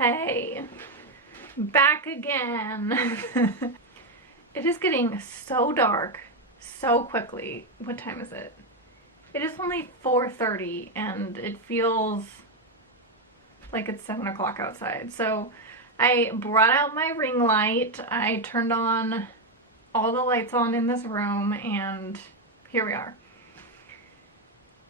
Hey, back again. It is getting so dark so quickly. What time is it? It is only 4:30 and it feels like it's 7 o'clock outside. So I brought out my ring light. I turned on all the lights on in this room and here we are.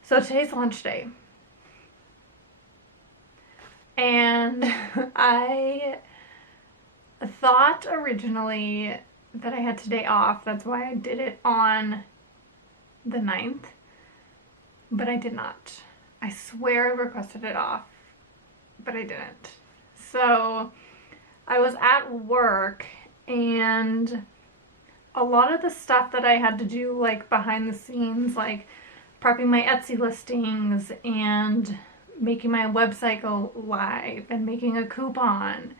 So today's lunch day. And I thought originally that I had today off. That's why I did it on the 9th. But I did not. I swear I requested it off, but I didn't. So I was at work and a lot of the stuff that I had to do, like behind the scenes, like prepping my Etsy listings and making my website go live and making a coupon,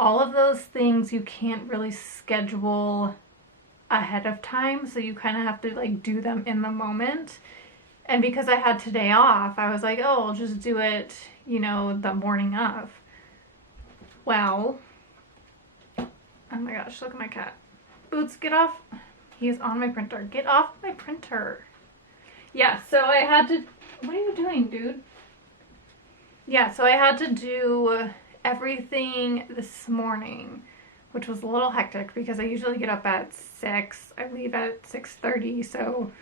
all of those things you can't really schedule ahead of time, so you kind of have to like do them in the moment. And because I had today off, I was like, oh, I'll just do it, you know, the morning of. Well, oh my gosh, look at my cat. Boots, get off. He's on my printer. Get off my printer. Yeah, so I had to, what are you doing, dude? Yeah, so I had to do everything this morning, which was a little hectic because I usually get up at 6. I leave at 6:30, so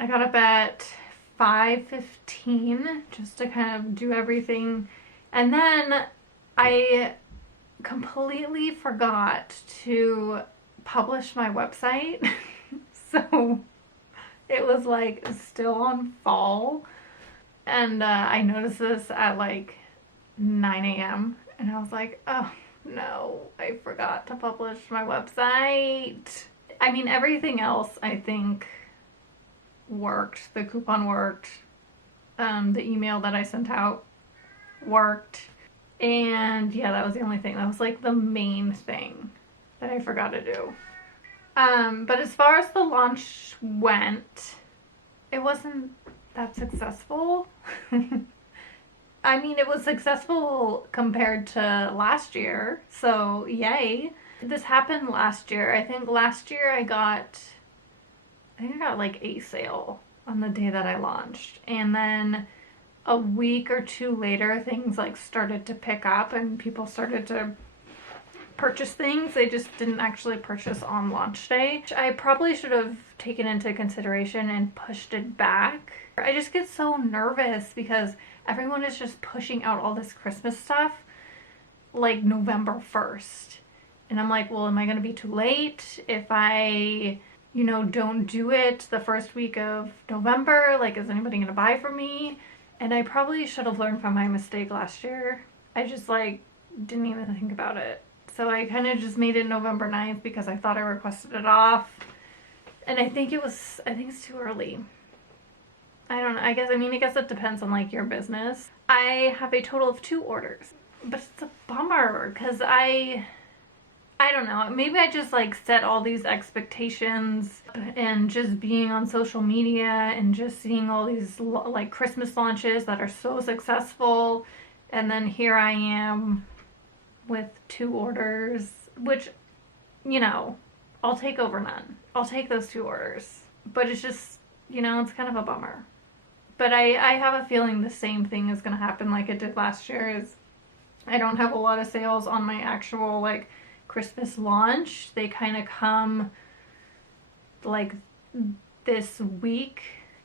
I got up at 5:15 just to kind of do everything. And then I completely forgot to publish my website. So it was like still on fall. And I noticed this at like 9 a.m. and I was like, oh no, I forgot to publish my website. I mean, everything else I think worked. The coupon worked. The email that I sent out worked. And yeah, that was the only thing. That was like the main thing that I forgot to do. But as far as the launch went, it wasn't that successful. I mean, it was successful compared to last year, so yay. This happened last year. I think last year I got like a sale on the day that I launched. And then a week or two later, things like started to pick up and people started to purchase things. They just didn't actually purchase on launch day, which I probably should have taken into consideration and pushed it back. I just get so nervous because everyone is just pushing out all this Christmas stuff like November 1st. And I'm like, well, am I going to be too late if I, you know, don't do it the first week of November? Like, is anybody going to buy from me? And I probably should have learned from my mistake last year. I just like didn't even think about it. So I kind of just made it November 9th because I thought I requested it off. And I think it's too early. I don't know. I guess it depends on like your business. I have a total of 2 orders, but it's a bummer because I don't know. Maybe I just like set all these expectations and just being on social media and just seeing all these like Christmas launches that are so successful. And then here I am with 2 orders, which, you know, I'll take over none. I'll take those 2 orders. But it's just, you know, it's kind of a bummer. But I have a feeling the same thing is going to happen like it did last year. Is I don't have a lot of sales on my actual like Christmas launch. They kind of come like this week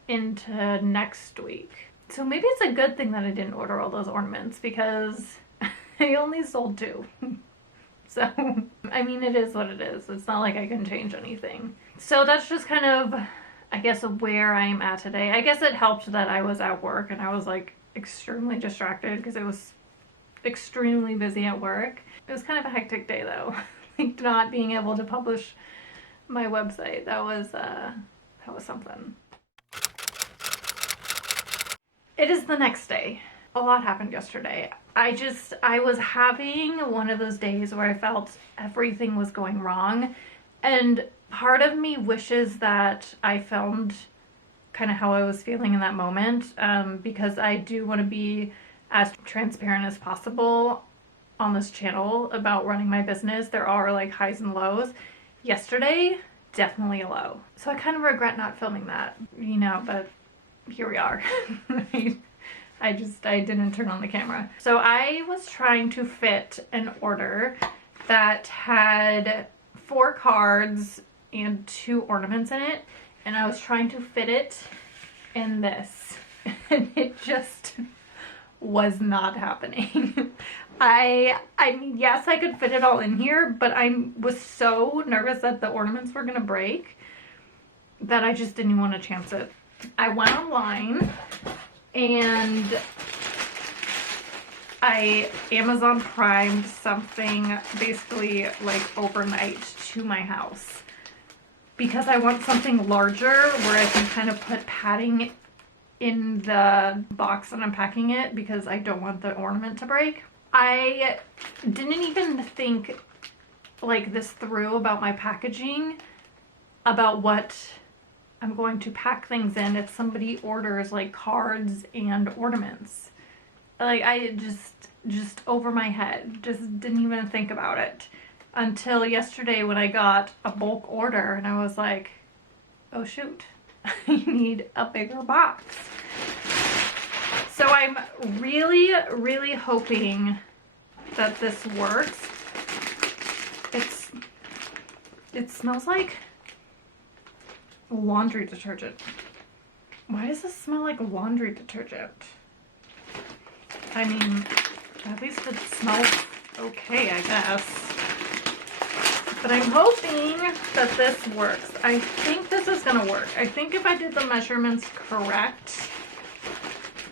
into next week. So maybe it's a good thing that I didn't order all those ornaments because I only sold 2. So, I mean, it is what it is. It's not like I can change anything. So that's just kind of, I guess, where I'm at today. I guess it helped that I was at work and I was like extremely distracted because it was extremely busy at work. It was kind of a hectic day though. Like not being able to publish my website. That was something. It is the next day. A lot happened yesterday. I was having one of those days where I felt everything was going wrong, and part of me wishes that I filmed kind of how I was feeling in that moment, because I do want to be as transparent as possible on this channel about running my business. There are like highs and lows. Yesterday, definitely a low. So I kind of regret not filming that, you know, but here we are. I didn't turn on the camera. So I was trying to fit an order that had 4 cards and 2 ornaments in it, and I was trying to fit it in this, and it just was not happening. I mean, yes, I could fit it all in here, but I was so nervous that the ornaments were gonna break that I just didn't want to chance it. I went online and I Amazon Primed something basically like overnight to my house because I want something larger where I can kind of put padding in the box that I'm packing it because I don't want the ornament to break. I didn't even think like this through about my packaging, about what I'm going to pack things in if somebody orders like cards and ornaments. Like I just over my head, just didn't even think about it until yesterday when I got a bulk order and I was like, oh shoot, I need a bigger box. So I'm really, really hoping that this works. It smells like laundry detergent. Why does this smell like laundry detergent? I mean, at least it smells okay, I guess. But I'm hoping that this works. I think this is gonna work. I think if I did the measurements correct,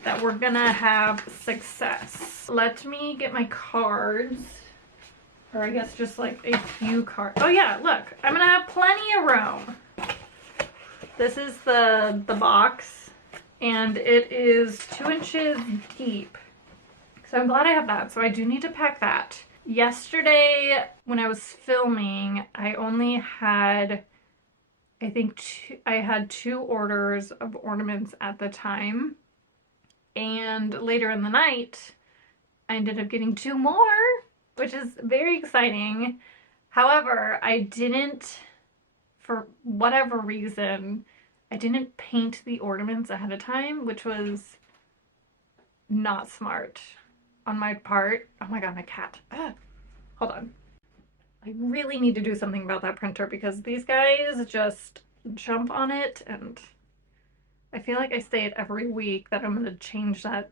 that we're gonna have success. Let me get my cards. Or I guess just like a few cards. Oh yeah, look, I'm gonna have plenty of room. This is the box, and it is 2 inches deep. So I'm glad I have that. So I do need to pack that. Yesterday, when I was filming, I only had, I think, I had 2 orders of ornaments at the time. And later in the night, I ended up getting 2 more, which is very exciting. However, I didn't, for whatever reason, I didn't paint the ornaments ahead of time, which was not smart on my part. Oh my god, my cat. Hold on. I really need to do something about that printer because these guys just jump on it, and I feel like I say it every week that I'm going to change that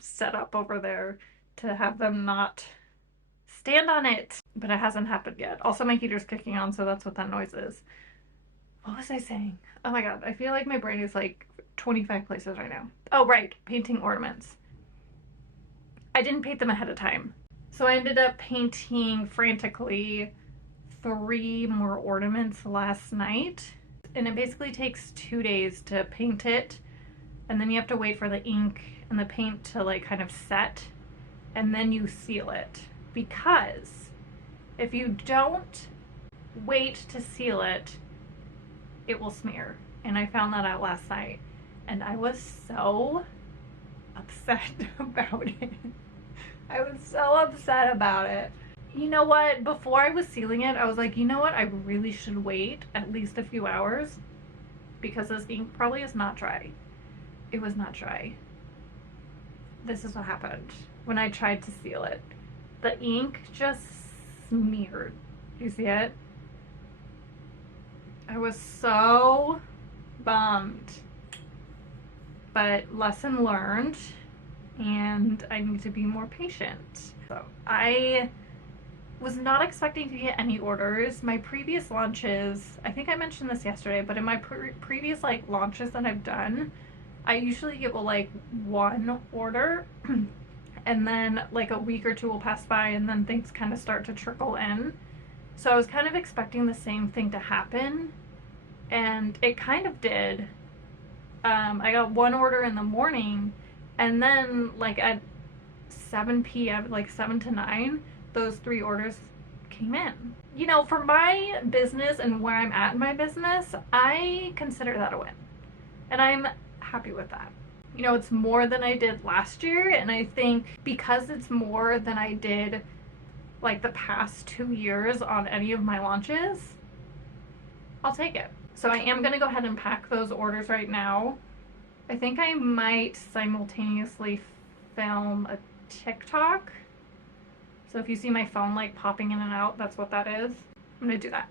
setup over there to have them not stand on it, but it hasn't happened yet. Also, my heater's kicking on, so that's what that noise is. What was I saying? Oh my god, I feel like my brain is like 25 places right now. Oh right, painting ornaments. I didn't paint them ahead of time. So I ended up painting frantically 3 more ornaments last night. And it basically takes 2 days to paint it. And then you have to wait for the ink and the paint to like kind of set. And then you seal it. Because if you don't wait to seal it, it will smear. And I found that out last night. And I was so upset about it. I was so upset about it. You know what? Before I was sealing it, I was like, you know what? I really should wait at least a few hours because this ink probably is not dry. It was not dry. This is what happened when I tried to seal it. The ink just smeared. You see it? I was so bummed. But lesson learned, and I need to be more patient. So I was not expecting to get any orders. My previous launches, I think I mentioned this yesterday, but in my previous like launches that I've done, I usually get like 1 order and then like a week or 2 will pass by and then things kind of start to trickle in. So I was kind of expecting the same thing to happen, and it kind of did. I got 1 order in the morning, and then like at 7 p.m., like 7 to 9, those 3 orders came in. You know, for my business and where I'm at in my business, I consider that a win. And I'm happy with that. You know, it's more than I did last year, and I think because it's more than I did like the past 2 years on any of my launches, I'll take it. So I am going to go ahead and pack those orders right now. I think I might simultaneously film a TikTok. So if you see my phone like popping in and out, that's what that is. I'm going to do that.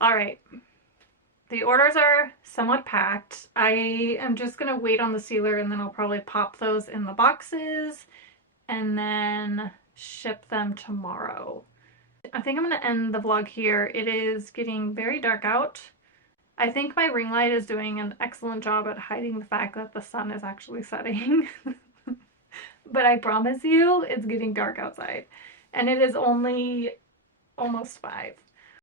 All right, the orders are somewhat packed. I am just gonna wait on the sealer and then I'll probably pop those in the boxes and then ship them tomorrow. I think I'm gonna end the vlog here. It is getting very dark out. I think my ring light is doing an excellent job at hiding the fact that the sun is actually setting. But I promise you, it's getting dark outside. And it is only almost 5.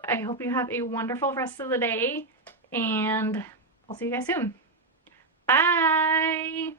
I hope you have a wonderful rest of the day, and I'll see you guys soon. Bye!